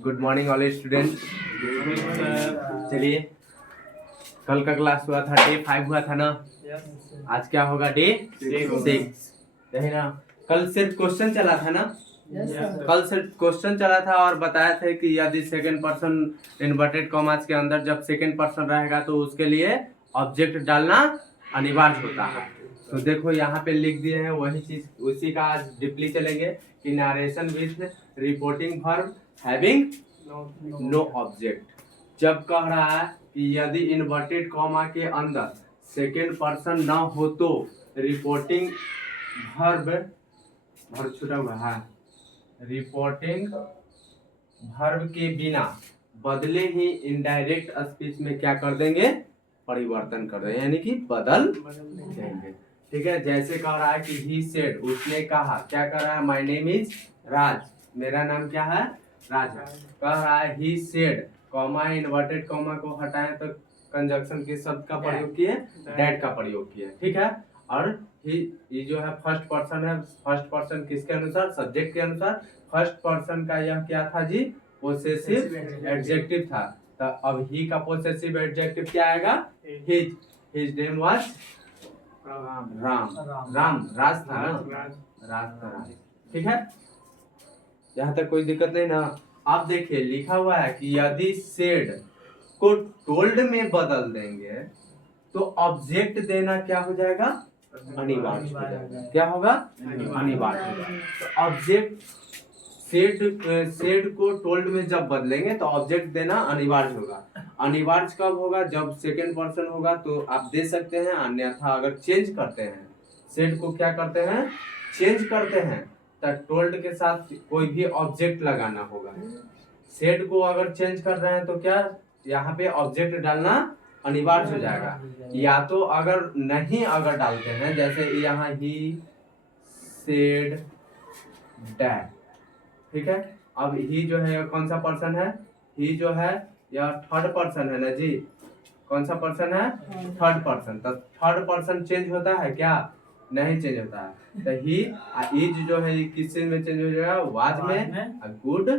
Good morning all student. चलिए, कल का क्लास हुआ था, डे 5 हुआ था ना। आज क्या होगा? डे 6 यही ना। कल सिर्फ क्वेश्चन चला था ना। कल सिर्फ क्वेश्चन चला था और बताया था कि यदि सेकंड पर्सन इन्वर्टेड कॉमास के अंदर जब सेकंड पर्सन रहेगा तो उसके लिए ऑब्जेक्ट डालना अनिवार्य होता है। तो देखो यहाँ पे लिख दिए हैं वही चीज, उसी का आज डीपली चलेंगे कि narration with reporting verb having no object. जब कह रहा है कि यदि इन्वर्टेड कॉमा के अंदर सेकेंड पर्सन न हो तो रिपोर्टिंग वर्ब छूटा हुआ है, रिपोर्टिंग वर्ब के बिना बदले ही इनडायरेक्ट स्पीच में क्या कर देंगे? परिवर्तन कर देंगे, यानी कि बदल देंगे। ठीक है, जैसे कह रहा है कि ही सेड, उसने कहा। क्या कह रहा है? माय नेम इज राज, मेरा नाम क्या है? राज है। कह रहा है ही सेड, कॉमा इन्वर्टेड कॉमा को हटाएं तो कंजक्शन के शब्द का प्रयोग किए, डैड का प्रयोग किए। ठीक है, और ये जो है फर्स्ट पर्सन है। फर्स्ट पर्सन किसके अनुसार? सब्जेक्ट के अनुसार। फर्स्ट पर्सन का यह क्या था जी? पोसेसिव एडजेक्टिव था। तो अब ही का पोसेसिव एडजेक्टिव क्या आएगा? His name was Ram. Raj था ना, राज था। ठीक है, यहाँ तक कोई दिक्कत नहीं ना। आप देखिए लिखा हुआ है कि यदि सेड को टोल्ड में बदल देंगे तो ऑब्जेक्ट देना क्या हो जाएगा? अनिवार्य हो जाएगा। क्या होगा? अनिवार्य होगा। तो ऑब्जेक्ट सेड को टोल्ड में जब बदलेंगे तो ऑब्जेक्ट देना अनिवार्य होगा। अनिवार्य कब होगा? जब सेकंड पर्सन होगा तो आप दे सकते हैं, अन्यथा अगर चेंज करते हैं, सेड को क्या करते हैं? चेंज करते हैं, तो टोल्ड के साथ कोई भी ऑब्जेक्ट लगाना होगा। सेड को अगर चेंज कर रहे हैं तो क्या यहाँ पे ऑब्जेक्ट डालना अनिवार्य हो जाएगा। या तो अगर नहीं अगर डालते हैं, जैसे यहाँ ही सेड डैड। ठीक है, अब ही जो है कौन सा पर्सन है? ही जो है यह थर्ड पर्सन है ना जी। कौन सा पर्सन है? Third person. तो थर्ड पर्सन चेंज होता है क्या? नहीं चेंज होता है। तो ही इज जो है किस चीज में चेंज हो जाएगा? वाज में, गुड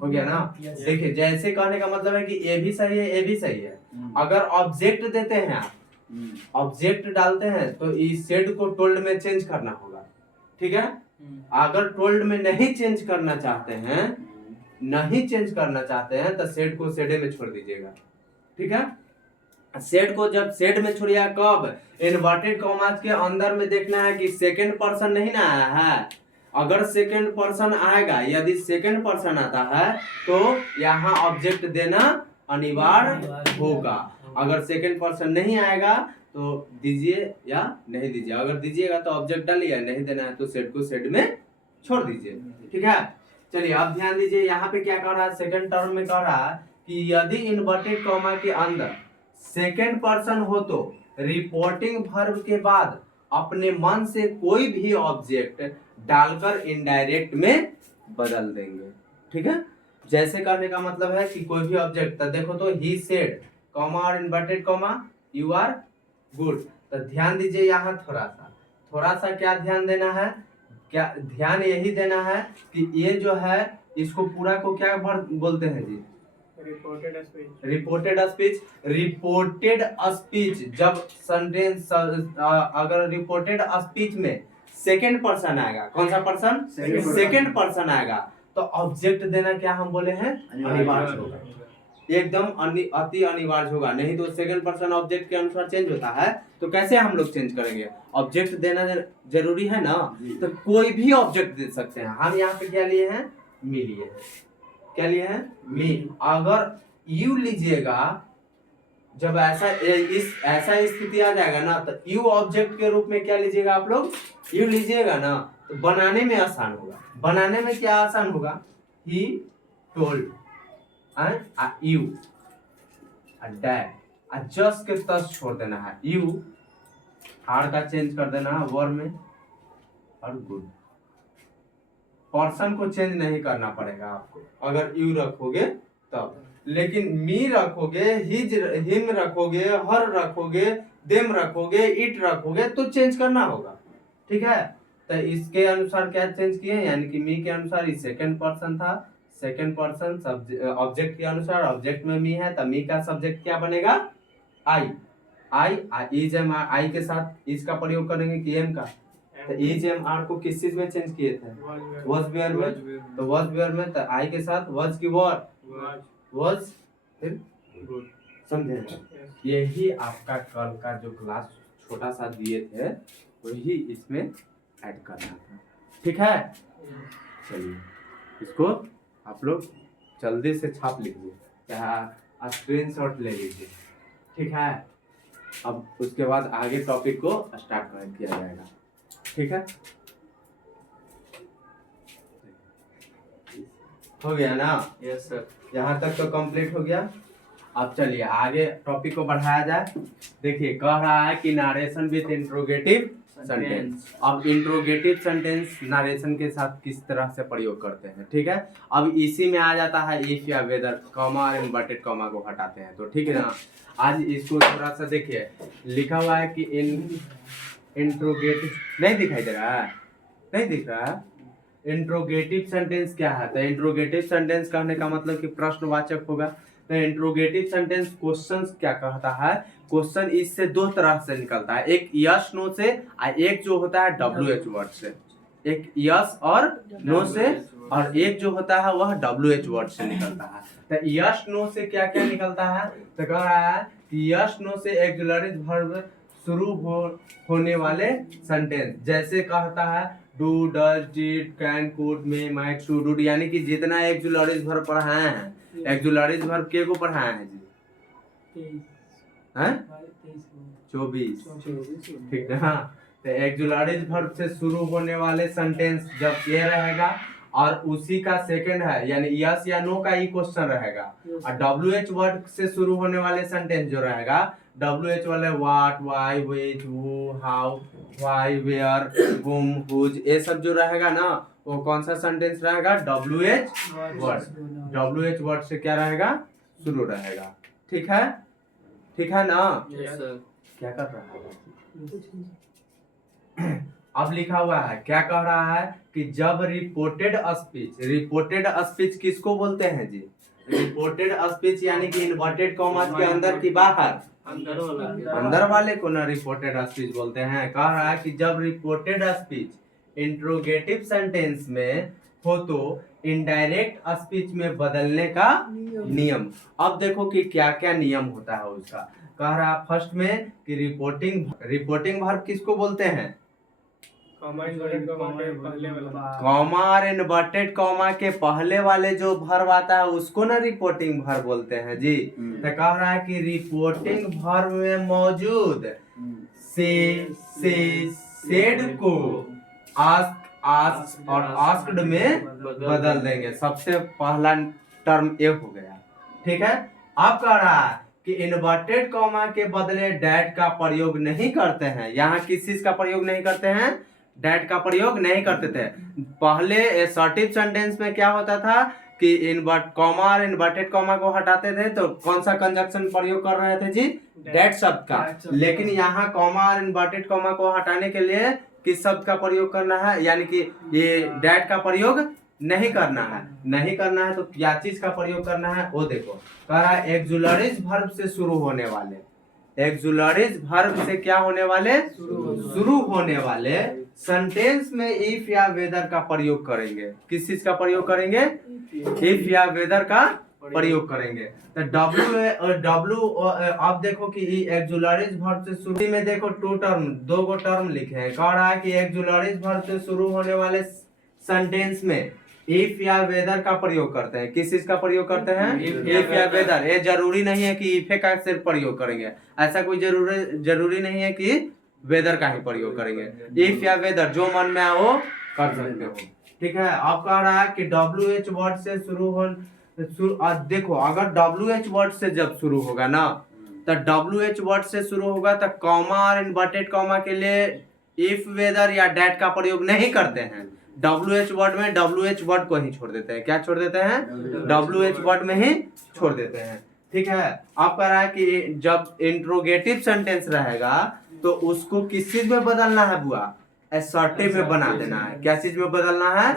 हो गया ना। देखिए जैसे कहने का मतलब है कि ए भी सही है, ए भी सही है। अगर ऑब्जेक्ट देते हैं आप, ऑब्जेक्ट डालते हैं तो इस सेड को टोल्ड में चेंज करना होगा। ठीक है, अगर टोल्ड में नहीं चेंज करना चाहते हैं, नहीं चेंज करना चाहते हैं तो सेड को सेडे में छोड़ दीजिएगा। ठीक है, सेड को जब सेड में छोड़िए कब? इन्वर्टेड कॉमास के अंदर में देखना है कि सेकंड पर्सन नहीं ना आया है। अगर सेकंड पर्सन आएगा, यदि सेकंड पर्सन आता है तो यहाँ ऑब्जेक्ट देना अनिवार्य होगा। अगर सेकंड पर्सन नहीं आएगा तो दीजिए या नहीं दीजिए। अगर दीजिएगा तो ऑब्जेक्ट डालिए, नहीं देना है तो सेड को सेड में छोड़ दीजिए। ठीक है, चलिए अब ध्यान दीजिए यहाँ पे क्या कह रहा है? सेकंड टर्म में कह रहा है कि यदि इन्वर्टेड कॉमा के अंदर सेकंड पर्सन हो तो रिपोर्टिंग वर्ब के बाद अपने मन से कोई भी ऑब्जेक्ट डालकर इनडायरेक्ट में बदल देंगे। ठीक है, जैसे करने का मतलब है कि कोई भी ऑब्जेक्ट, तो देखो तो ही सेड कॉमा और inverted comma you are good. तो ध्यान दीजिए यहाँ थोड़ा सा क्या ध्यान देना है? क्या ध्यान यही देना है कि ये जो है इसको पूरा को क्या बोलते हैं जी? Reported speech. जब सेंटेंस अगर रिपोर्टेड स्पीच में सेकंड पर्सन आएगा, कौन सा पर्सन? सेकंड पर्सन आएगा तो ऑब्जेक्ट देना क्या हम बोले हैं? अनिवार्य होगा, एकदम अति अनिवार्य होगा। नहीं तो सेकंड पर्सन ऑब्जेक्ट के अनुसार चेंज होता है, तो कैसे हम लोग चेंज करेंगे? ऑब्जेक्ट देना जरूरी है ना। तो कोई भी ऑब्जेक्ट दे सकते हैं। हम यहाँ पे क्या लिए हैं? मी लिए हैं। क्या लिए हैं? मी। अगर यू लीजिएगा, जब ऐसा स्थिति आ जाएगा ना तो यू ऑब्जेक्ट के रूप में क्या लीजिएगा आप लोग? यू लीजिएगा ना तो बनाने में आसान होगा। बनाने में क्या आसान होगा? He told you dad, just के तस छोड़ देना है। यू आर का चेंज कर देना है वर्ब में, और गुड। पर्सन को चेंज नहीं करना पड़ेगा आपको अगर यू रखोगे तब। लेकिन मी रखोगे, हिम रखोगे, हर रखोगे, देम रखोगे, इट रखोगे तो चेंज करना होगा। ठीक है, तो इसके अनुसार क्या चेंज किए? यानी कि मी के अनुसार सेकंड पर्सन था, सेकंड पर्सन ऑब्जेक्ट के अनुसार, ऑब्जेक्ट में मी है तो मी का सब्जेक्ट क्या बनेगा, आई। इज एम आर, आई के साथ इज का प्रयोग करेंगे कि एम का, तो इज एम आर को किस चीज में चेंज किए थे, वॉज वेयर में, तो वॉज वेयर में तो आई के साथ वॉज की वॉज फिर गुड, समझे। यही आपका कल का जो क्लास छोटा सा दिए थे वही इसमें ऐड करना था, ठीक है। चलिए इसको आप लोग जल्दी से छाप लीजिए या स्क्रीनशॉट ले लीजिए, ठीक है। अब उसके बाद आगे टॉपिक को स्टार्ट किया जाएगा, ठीक है। हो गया ना, यस सर। यहाँ तक तो कंप्लीट हो गया। अब चलिए आगे टॉपिक को बढ़ाया जाए। देखिए कह रहा है कि नारेशन विथ इंट्रोगेटिव सेंटेंस। अब इंट्रोगेटिव सेंटेंस नारेशन के साथ किस तरह से प्रयोग करते हैं, ठीक है। अब इसी में आ जाता है इफ या वेदर, कॉमा और इन्वर्टेड कॉमा को हटाते हैं, तो ठीक है ना। आज इसको थोड़ा सा देखिए, लिखा हुआ है कि इंट्रोगेटिव, नहीं दिखाई दे रहा है, नहीं दिख रहा है। इंट्रोगेटिव सेंटेंस क्या है, तो इंट्रोगेटिव सेंटेंस कहने का मतलब कि प्रश्नवाचक होगा। तो इंट्रोगेटिव सेंटेंस क्वेश्चन क्या कहता है, क्वेश्चन इससे दो तरह से निकलता है, एक यस नो से और एक जो होता है WH वर्ड से। एक यस और नो से और एक जो होता है वह WH वर्ड से निकलता है। तो यस नो से क्या क्या निकलता है, तो कह रहा है कि यस नो से एक्सिलरी वर्ब शुरू होने वाले सेंटेंस, जैसे कहता है do, does, did, can, could, may, might, should, would, यानी कि जितना एक्सिलरीज वर्ब पढ़ाए हैं, एक्सिलरीज वर्ब के को पढ़ाए हैं जी, हैं 24, ठीक है। हाँ, तो एक्सिलरीज वर्ब से शुरू होने वाले सेंटेंस जब ये रहेगा और उसी का सेकंड है यानी यस या नो का ही क्वेश्चन रहेगा, और WH वर्ड से शुरू होने वाले सेंटेंस जो रहेगा, WH वाले what, why, which, who, how, why, where, whom, whose, ये सब जो रहेगा ना वो कौन सा सेंटेंस रहेगा, WH वर्ड। WH वर्ड से क्या रहेगा, शुरू रहेगा, ठीक है, ठीक है ना। Yes sir. क्या कर रहा है अब लिखा हुआ है, क्या कह रहा है कि जब रिपोर्टेड स्पीच किसको बोलते हैं जी, रिपोर्टेड स्पीच यानी कि इन्वर्टेड कॉमा के अंदर की बाहर, अंदर वाले को ना रिपोर्टेड स्पीच बोलते हैं। कह रहा है कि जब रिपोर्टेड स्पीच इंट्रोगेटिव सेंटेंस में हो तो इनडायरेक्ट स्पीच में बदलने का नियम। अब देखो कि क्या क्या नियम होता है उसका। कह रहा है फर्स्ट में कि रिपोर्टिंग वर्ब किसको बोलते हैं, कॉमा और इन्वर्टेड कॉमा के पहले वाले जो वर्ब आता है उसको ना रिपोर्टिंग वर्ब बोलते हैं जी। तो कह रहा है कि रिपोर्टिंग वर्ब में मौजूद से, सेड को आस्क और आस्क्ड में बदल देंगे। सबसे पहला टर्म ये हो गया, ठीक है। अब कह रहा है कि इन्वर्टेड कॉमा के बदले डैट का प्रयोग नहीं करते हैं। यहाँ किस चीज का प्रयोग नहीं करते हैं, डैट का प्रयोग नहीं करते थे। पहले असर्टिव सेंटेंस में क्या होता था कि कॉमा और इन्वर्टेड कॉमा को हटाते थे तो कौन सा कंजक्शन प्रयोग कर रहे थे जी, डैट शब्द का। लेकिन यहाँ कॉमा और इन्वर्टेड कॉमा को हटाने के लिए किस शब्द का प्रयोग करना है, यानी कि ये डैट का प्रयोग नहीं करना है। नहीं करना है तो क्या चीज का प्रयोग करना है वो देखो। कह रहा है एक्सिलरीज वर्ब से शुरू होने वाले, एक्सिलरीज वर्ब से क्या होने वाले, शुरू होने वाले सेंटेंस में इफ या वेदर का प्रयोग करेंगे। किस चीज का प्रयोग करेंगे, इफ या वेदर का प्रयोग करेंगे। तो डब्ल्यू अब देखो कि एक्सिलरीज वर्ब से शुरू में देखो दो गो टर्म लिखे हैं। कह रहा है कि एक्सिलरीज वर्ब से शुरू होने वाले सेंटेंस में इफ या वेदर का प्रयोग करते हैं। किस चीज का प्रयोग करते हैं, इफ या वेदर। ये जरूरी नहीं है कि इफ का सिर्फ प्रयोग करेंगे, ऐसा कोई जरूरी नहीं है कि वेदर का ही प्रयोग करेंगे। इफ या वेदर जो मन में आए वो कर सकते हो, ठीक है। अब कह रहा है कि WH वर्ड से देखो अगर WH वर्ड से जब शुरू होगा ना तो WH वर्ड से शुरू होगा तो कॉमा और इन्वर्टेड कॉमा के लिए इफ वेदर या डैट का प्रयोग नहीं करते हैं। WH वर्ड में WH वर्ड को ही छोड़ देते हैं। क्या छोड़ देते हैं, WH वर्ड में ही छोड़ देते हैं, ठीक है। अब कह रहा है कि जब इंट्रोगेटिव सेंटेंस रहेगा तो उसको किस चीज में बदलना है बुआ, असर्टिव में बना देना है। क्या चीज में बदलना है,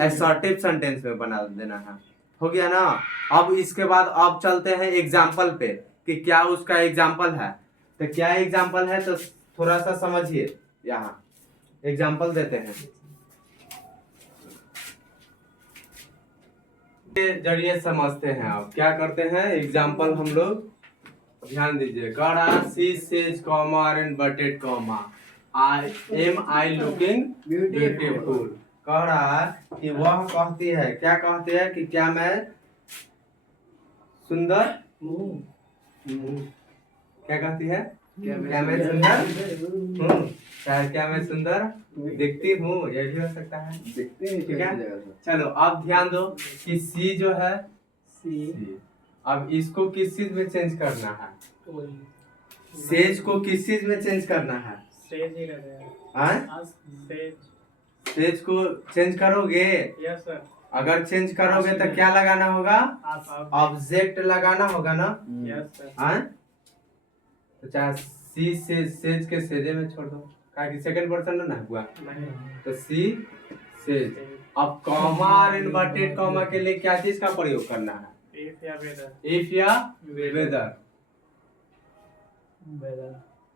असर्टिव सेंटेंस में बना देना है, हो गया ना। अब इसके बाद अब चलते हैं एग्जाम्पल पे कि क्या उसका एग्जाम्पल है। तो क्या एग्जाम्पल है तो थोड़ा सा समझिए, यहाँ एग्जाम्पल देते हैं के जरिए समझते हैं। आप क्या करते हैं, एग्जाम्पल हम लोग ध्यान दीजिए। कड़ा she says comma and butted comma I looking beautiful. कह रहा है कि वह कहती है, क्या कहती है कि क्या मैं सुंदर क्या कहती है, क्या मैं सुंदर हूँ, क्या मैं सुंदर दिखती हूँ, ये भी हो सकता है, दिखते हैं। ठीक है, चलो अब ध्यान दो कि सी जो है सी, अब इसको किस चीज में चेंज करना है, सेज को किस चीज में चेंज करना है, सेज ही रहेगा। हाँ? सेज को चेंज करोगे, यस सर। अगर चेंज करोगे तो क्या लगाना होगा, ऑब्जेक्ट लगाना होगा ना, यस सर। हाँ? तो चाहे सी सेज के सेजे में छोड़ दो, क्या कि सेकंड पर्सन ना हुआ, तो सी सेज। अब कॉमा और इनवर्टेड कॉमा के लिए क्या चीज का प्रयोग करना है, इफ या वेदर, इफ या वेदर,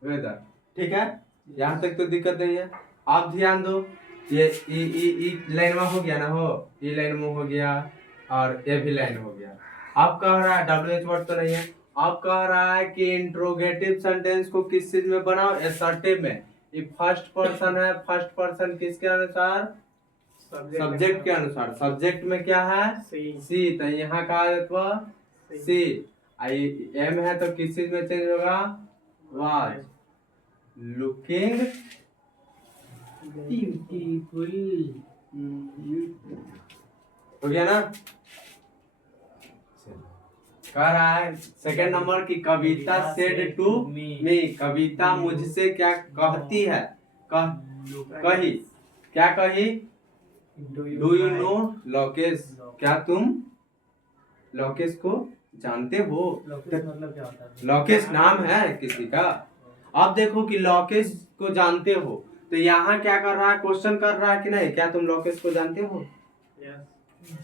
वेदर। ठीक है, यहाँ तक तो दिक्कत नहीं है। आप ध्यान दो, ये ई लाइन में हो गया ना, हो ई लाइन में हो गया और ये भी लाइन हो गया। आप कह रहा है डब्ल्यू एच वर्ड तो नहीं है, आप कह रहा है कि इंट्रोगेटिव सेंटेंस को किस चीज में बनाओ, असर्टिव में। ये फर्स्ट पर्सन है, फर्स्ट पर्सन किसके अनुसार, सब्जेक्ट के अनुसार। सब्जेक्ट में क्या है, सी, तो यहाँ का सी। एम है तो किस चीज में चेंज होगा, वाज लुकिंग ब्यूटीफुल। हो गया ना। कह रहा है सेकंड नंबर की कविता सेड टू मी, कविता मुझसे क्या कहती है, कही, क्या कही, डू यू नो लोकेश, क्या तुम लोकेश को जानते हो। मतलब क्या होता है, लोकेश नाम है किसी का। अब देखो कि लोकेश को जानते हो, तो यहाँ क्या कर रहा है, क्वेश्चन कर रहा है कि नहीं, क्या तुम लोकेश को जानते हो।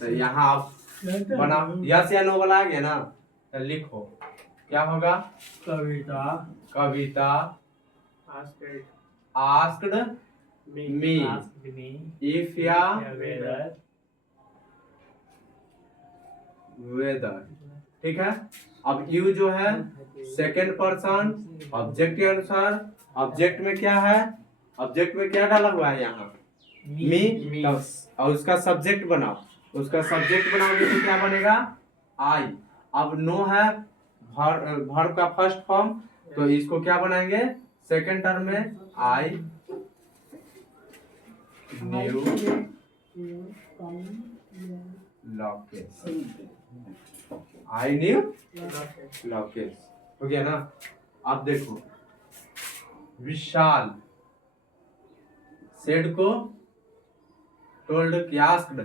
तो यहाँ आप बना यस या नो वाला आ गया ना, तो लिखो क्या होगा, कविता आस्क्ड मी इफ या वेदर। ठीक है, अब यू जो है सेकंड पर्सन ऑब्जेक्ट के अनुसार, ऑब्जेक्ट में क्या है, ऑब्जेक्ट में क्या डाला हुआ है यहाँ, मी, और उसका सब्जेक्ट बनाओ, उसका सब्जेक्ट बनाओगे तो क्या बनेगा, आई। अब नो है वर्ब का फर्स्ट फॉर्म, तो इसको क्या बनाएंगे सेकंड टर्म में, I knew Lokesh, I knew Lokesh. हो गया ना। अब देखो विशाल सेड को टोल्ड कि आस्क्ड,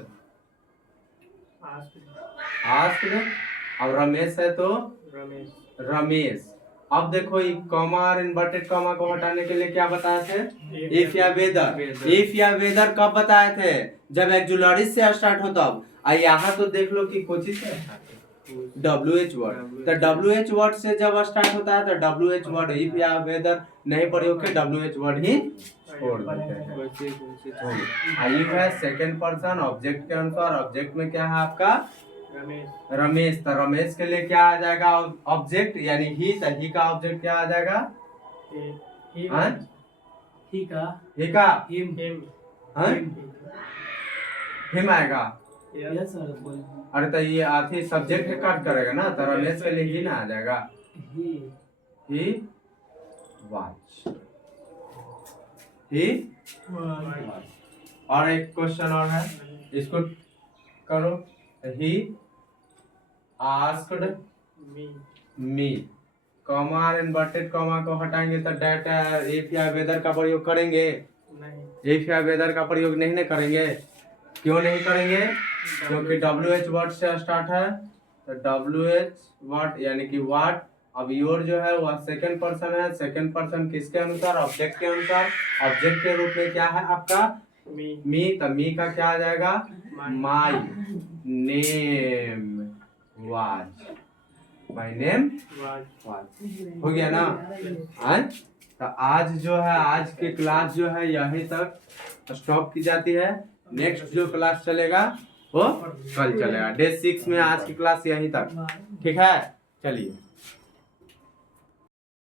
अब रमेश है तो रमेश। अब देखो ये कॉमा और इन्वर्टेड कॉमा को हटाने के लिए क्या बताए थे, इफ या वेदर। इफ या वेदर कब बताए थे, जब एक्जुलरी से स्टार्ट हो तब। यहाँ तो देख लो कि कोची से WH वर्ड, तो WH वर्ड से जब स्टार्ट होता है तो WH वर्ड, इफ या वेदर नहीं प्रयोग के WH वर्ड ही छोड़ देते हैं। इफ है सेकंड पर्सन ऑब्जेक्ट के अनुसार, ऑब्जेक्ट में क्या है आपका रमेश, तो रमेश के लिए क्या आ जाएगा ऑब्जेक्ट, यानी ही, तो ही का ऑब्जेक्ट क्या आ जाएगा, हिम आएगा। अरे तो ये आती सब्जेक्ट कट करेगा ना, तो रमेश के लिए ही ना आ जाएगा, ही वॉच, ही। और एक क्वेश्चन और है, इसको करो, ही आस्क्ड मी, कॉमा और इन्वर्टेड कॉमा को हटाएंगे तो डाटा इफ या वेदर का प्रयोग करेंगे, इफ या वेदर का प्रयोग नहीं करेंगे। क्यों नहीं करेंगे, क्योंकि WH वर्ड से स्टार्ट है, तो WH वर्ड यानी कि व्हाट। अब योर जो है वह सेकंड पर्सन है, सेकंड पर्सन किसके अनुसार, ऑब्जेक्ट के अनुसार। ऑब्जेक्ट के रूप में क्या है आपका मी, तो मी का क्या आ जाएगा, my name. Was, my name was. Was. हो गया ना। आज तो आज जो है, आज की क्लास जो है यहीं तक स्टॉप की जाती है। नेक्स्ट जो क्लास चलेगा वो कल चलेगा। डे 6 में आज की क्लास यहीं तक, ठीक है। चलिए।